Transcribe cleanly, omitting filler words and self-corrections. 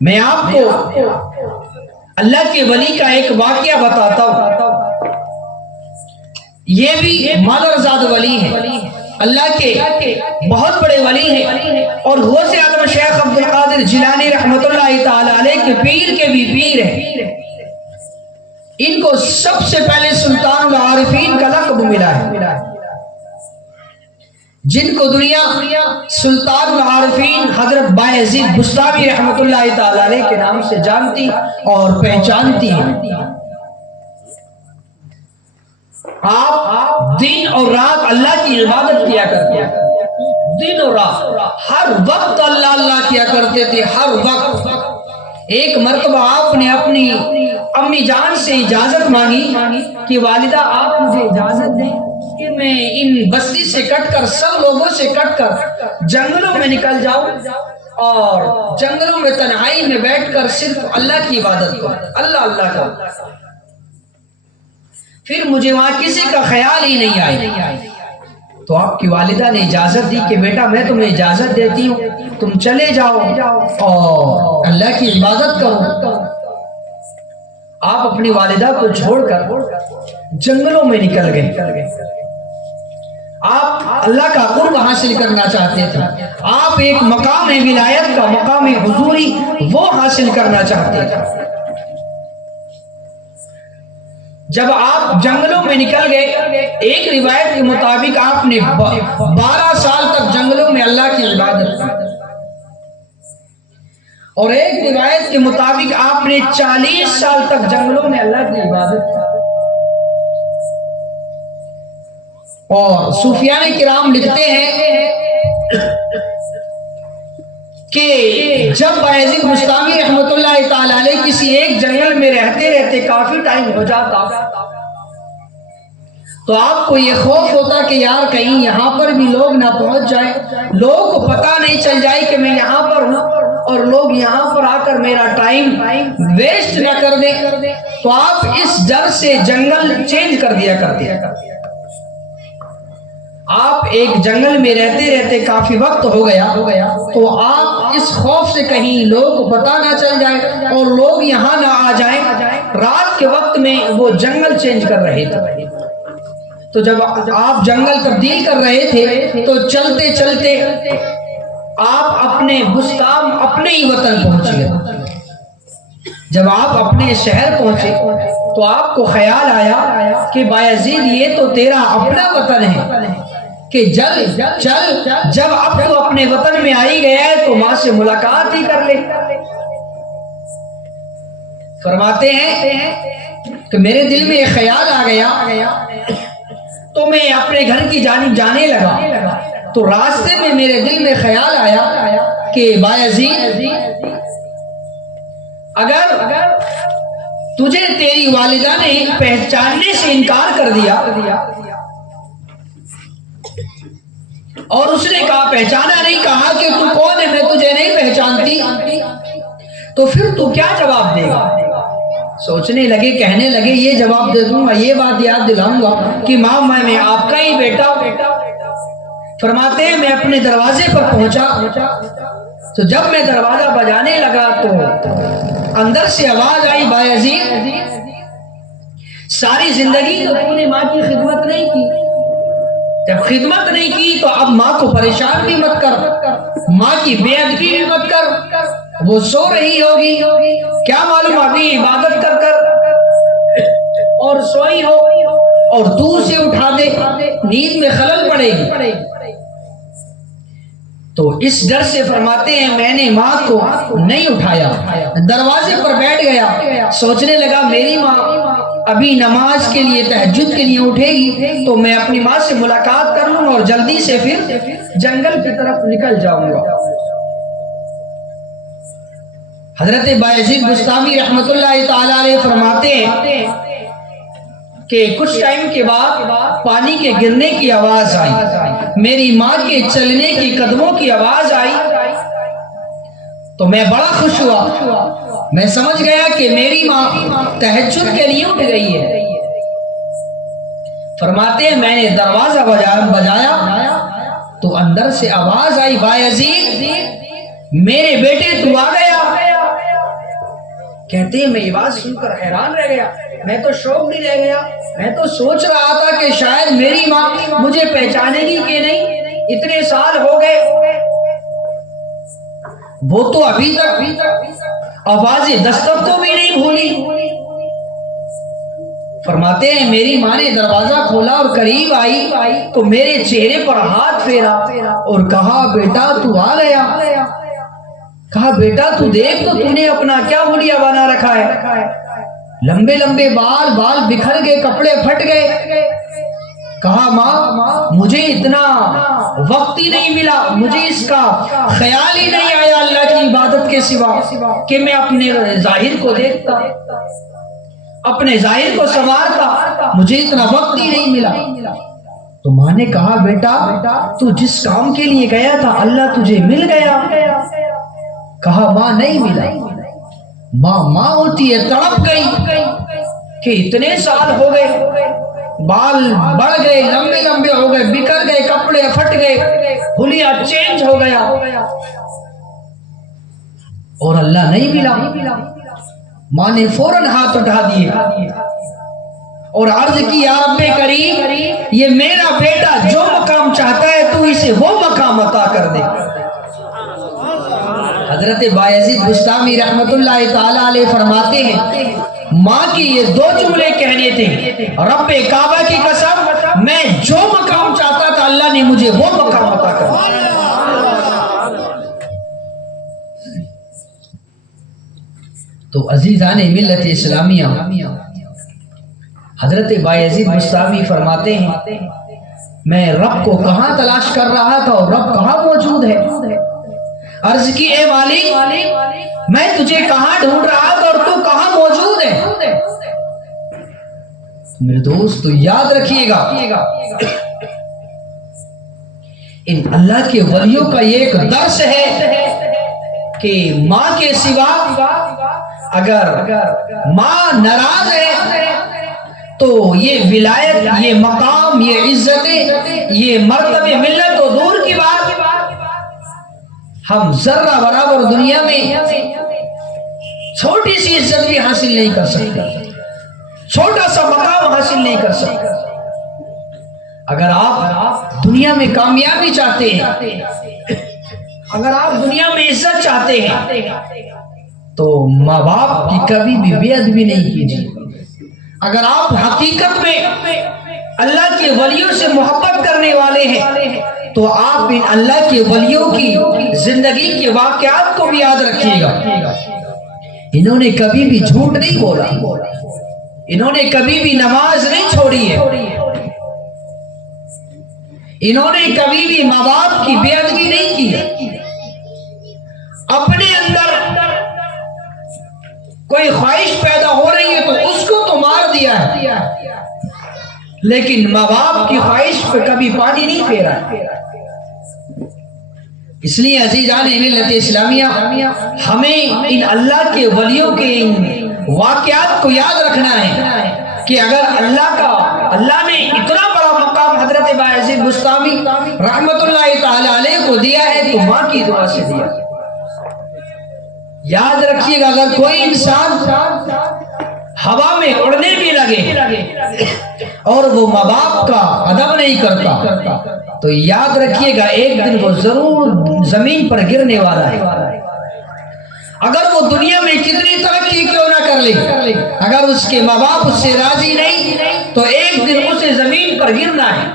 میں آپ کو اللہ کے ولی کا ایک واقعہ بتاتا ہوں. یہ بھی مادرزاد ولی ہیں، اللہ کے بہت بڑے ولی ہیں، اور غوث اعظم شیخ عبد القادر جیلانی رحمۃ اللہ تعالی علیہ کے پیر کے بھی پیر ہیں. ان کو سب سے پہلے سلطان العارفین کا لقب ملا ہے. جن کو دنیا سلطان العارفین حضرت بایزید بستامی رحمۃ اللہ تعالی علیہ کے نام سے جانتی اور پہچانتی ہے. آپ دن اور رات اللہ کی عبادت کیا کرتے ہیں، دن اور رات ہر وقت اللہ اللہ کیا کرتے تھے، ہر وقت. ایک مرتبہ آپ نے اپنی امی جان سے اجازت مانگی کہ والدہ آپ مجھے اجازت دیں کہ میں ان بستی سے کٹ کر، سب لوگوں سے کٹ کر جنگلوں میں نکل جاؤں اور جنگلوں میں تنہائی میں بیٹھ کر صرف اللہ کی عبادت کروں، اللہ اللہ کا. پھر مجھے وہاں کسی کا خیال ہی نہیں آئی. تو آپ کی والدہ نے اجازت دی کہ بیٹا میں تمہیں اجازت دیتی ہوں، تم چلے جاؤ اور اللہ کی عبادت کرو. آپ اپنی والدہ کو چھوڑ کر جنگلوں میں نکل گئے. آپ اللہ کا قرب حاصل کرنا چاہتے تھے، آپ ایک مقام ولایت کا، مقام حضوری وہ حاصل کرنا چاہتے تھے. جب آپ جنگلوں میں نکل گئے، ایک روایت کے مطابق آپ نے 12 سال تک جنگلوں میں اللہ کی عبادت کی، اور ایک روایت کے مطابق آپ نے 40 سال تک جنگلوں میں اللہ کی عبادت کی. اور صوفیان کرام لکھتے ہیں کہ جب بایزید بستامی رحمۃ اللہ تعالی علیہ کسی ایک جنگل میں رہتے رہتے کافی ٹائم ہو جاتا تو آپ کو یہ خوف ہوتا کہ یار کہیں یہاں پر بھی لوگ نہ پہنچ جائیں، لوگوں کو پتہ نہیں چل جائے کہ میں یہاں پر ہوں اور لوگ یہاں پر آ کر میرا ٹائم ویسٹ نہ کر دیں. تو آپ اس ڈر سے جنگل چینج کر دیا کرتے ہیں. آپ ایک جنگل میں رہتے رہتے کافی وقت ہو گیا تو آپ اس خوف سے کہیں لوگوں کو پتہ نہ چل جائے اور لوگ یہاں نہ آ جائیں، رات کے وقت میں وہ جنگل چینج کر رہے تھے. تو جب آپ جنگل تبدیل کر رہے تھے تو چلتے چلتے آپ اپنے بستان، اپنے ہی وطن پہنچ گئے. جب آپ اپنے شہر پہنچے تو آپ کو خیال آیا کہ بایزید یہ تو تیرا اپنا وطن ہے، کہ چل جب اب تو اپنے وطن میں آئی گیا ہے تو ماں سے ملاقات ہی کر لے. فرماتے ہیں کہ میرے دل میں ایک خیال آ گیا تو میں اپنے گھر کی جانب جانے لگا. تو راستے میں میرے دل میں خیال آیا کہ بایزید اگر تجھے تیری والدہ نے پہچاننے سے انکار کر دیا اور اس نے کہا پہچانا نہیں، کہا کہ تو کون ہے، میں تجھے نہیں پہچانتی، تو پھر تو کیا جواب دے گا؟ سوچنے لگے، کہنے لگے یہ جواب دے دوں گا، یہ بات یاد دلاؤں گا کہ ماں میں آپ کا ہی بیٹا. فرماتے ہیں میں اپنے دروازے پر پہنچا تو جب میں دروازہ بجانے لگا تو اندر سے آواز آئی، بایزید ساری زندگی تو نے ماں کی خدمت نہیں کی، جب خدمت نہیں کی تو اب ماں کو پریشان بھی مت کر، ماں کی بے ادبی بھی مت کر، وہ سو رہی ہوگی، کیا معلوم ابھی عبادت کر کر اور سوئی ہو اور دور سے اٹھا دے، نیند میں خلل پڑے گی. تو اس ڈر سے فرماتے ہیں میں نے ماں کو نہیں اٹھایا، دروازے پر بیٹھ گیا، سوچنے لگا میری ماں ابھی نماز کے لیے، تہجد کے لیے اٹھے گی تو میں اپنی ماں سے ملاقات کر لوں اور جلدی سے پھر جنگل کی طرف نکل جاؤں گا. حضرت بایزید بستامی رحمۃ اللہ تعالی علیہ فرماتے ہیں کہ کچھ ٹائم کے بعد پانی کے گرنے کی آواز آئی، میری ماں کے چلنے کی قدموں کی آواز آئی تو میں بڑا خوش ہوا. میں سمجھ گیا کہ میری ماں تہجد کے لیے اٹھ گئی ہے. فرماتے ہیں میں نے دروازہ بجایا تو اندر سے آواز آئی، بایزید میرے بیٹے تو آ گیا. کہتے ہیں میں یہ بات سن کر حیران رہ گیا، میں تو شوق نہیں رہ گیا، میں تو سوچ رہا تھا کہ شاید میری ماں مجھے پہچانے گی کہ نہیں، اتنے سال ہو گئے، وہ تو ابھی تک آواز دستک کو بھی نہیں بھولی۔ فرماتے ہیں میری ماں نے دروازہ کھولا اور قریب آئی تو میرے چہرے پر ہاتھ پھیرا اور کہا بیٹا تو آ گیا۔ کہا بیٹا تو دیکھ تو نے اپنا کیا ہولیا بنا رکھا ہے، لمبے لمبے بال بکھر گئے، کپڑے پھٹ گئے۔ کہا ماں مجھے اتنا وقت ہی نہیں ملا، مجھے اس کا خیال ہی نہیں آیا اللہ کی عبادت کے سوا کہ میں اپنے ظاہر کو دیکھتا، اپنے ظاہر کو سنوارتا، مجھے اتنا وقت ہی نہیں ملا۔ تو ماں نے کہا بیٹا تو جس کام کے لیے گیا تھا اللہ تجھے مل گیا؟ کہا ماں نہیں ملا۔ ماں ہوتی ہے تڑپ گئی کہ اتنے سال ہو گئے، بال بڑھ گئے، لمبے لمبے ہو گئے، بکھر گئے، کپڑے پھٹ گئے، حلیہ چینج ہو گیا اور اللہ نہیں ملا۔ ماں نے فوراً ہاتھ اٹھا دیے اور عرض کی یا رب کریم یہ میرا بیٹا جو مقام چاہتا ہے تو اسے وہ مقام عطا کر دے۔ حضرت بایزید بسطامی رحمت اللہ تعالی علیہ فرماتے ہیں ماں کی یہ دو جملے کہنے تھے، رب کعبہ کی قسم میں جو مقام چاہتا تھا اللہ نے مجھے وہ مقام عطا کر دیا۔ تو عزیزان ملت اسلامیہ، حضرت بایزید بسطامی فرماتے ہیں میں رب کو کہاں تلاش کر رہا تھا اور رب کہاں موجود ہے۔ عرض کی اے مالک میں تجھے کہاں ڈھونڈ رہا تھا اور تو کہاں موجود ہے۔ میرے دوست یاد رکھیے گا ان اللہ کے ولیوں کا یہ ایک درس ہے کہ ماں کے سوا اگر ماں ناراض ہے تو یہ ولایت، یہ مقام، یہ عزتیں، یہ مرتبے ملت تو دور کی بات ہم ذرہ برابر دنیا میں چھوٹی سی عزت بھی حاصل نہیں کر سکتے، چھوٹا سا مقام حاصل نہیں کر سکتے۔ اگر آپ دنیا میں کامیابی چاہتے ہیں، اگر آپ دنیا میں عزت چاہتے ہیں تو ماں باپ کی کبھی بھی بے ادبی نہیں کیجیے۔ اگر آپ حقیقت میں اللہ کے ولیوں سے محبت کرنے والے ہیں تو آپ ان اللہ کے ولیوں کی زندگی کے واقعات کو بھی یاد رکھیے گا۔ انہوں نے کبھی بھی جھوٹ نہیں بولا، انہوں نے کبھی بھی نماز نہیں چھوڑی ہے، انہوں نے کبھی بھی ماں باپ کی بے ادبی نہیں کی۔ اپنے اندر کوئی خواہش پیدا ہو رہی ہے تو اس کو تو مار دیا ہے، لیکن ماں باپ کی خواہش پہ کبھی پانی نہیں پھیرا۔ اس لیے عزیزان ملت اسلامیہ ہمیں ان اللہ کے ولیوں کے واقعات کو یاد رکھنا ہے کہ اگر اللہ نے اتنا بڑا مقام حضرت بایزید بسطامی رحمت اللہ تعالی علیہ کو دیا ہے تو ماں کی دعا سے دیا۔ یاد رکھیے گا اگر کوئی انسان ہوا میں اڑنے بھی لگے اور وہ ماں باپ کا ادب نہیں کرتا تو یاد رکھیے گا ایک دن وہ ضرور زمین پر گرنے والا ہے۔ اگر وہ دنیا میں کتنی ترقی کیوں نہ کر لے، اگر اس کے ماں باپ اس سے راضی نہیں تو ایک دن اسے زمین پر گرنا ہے۔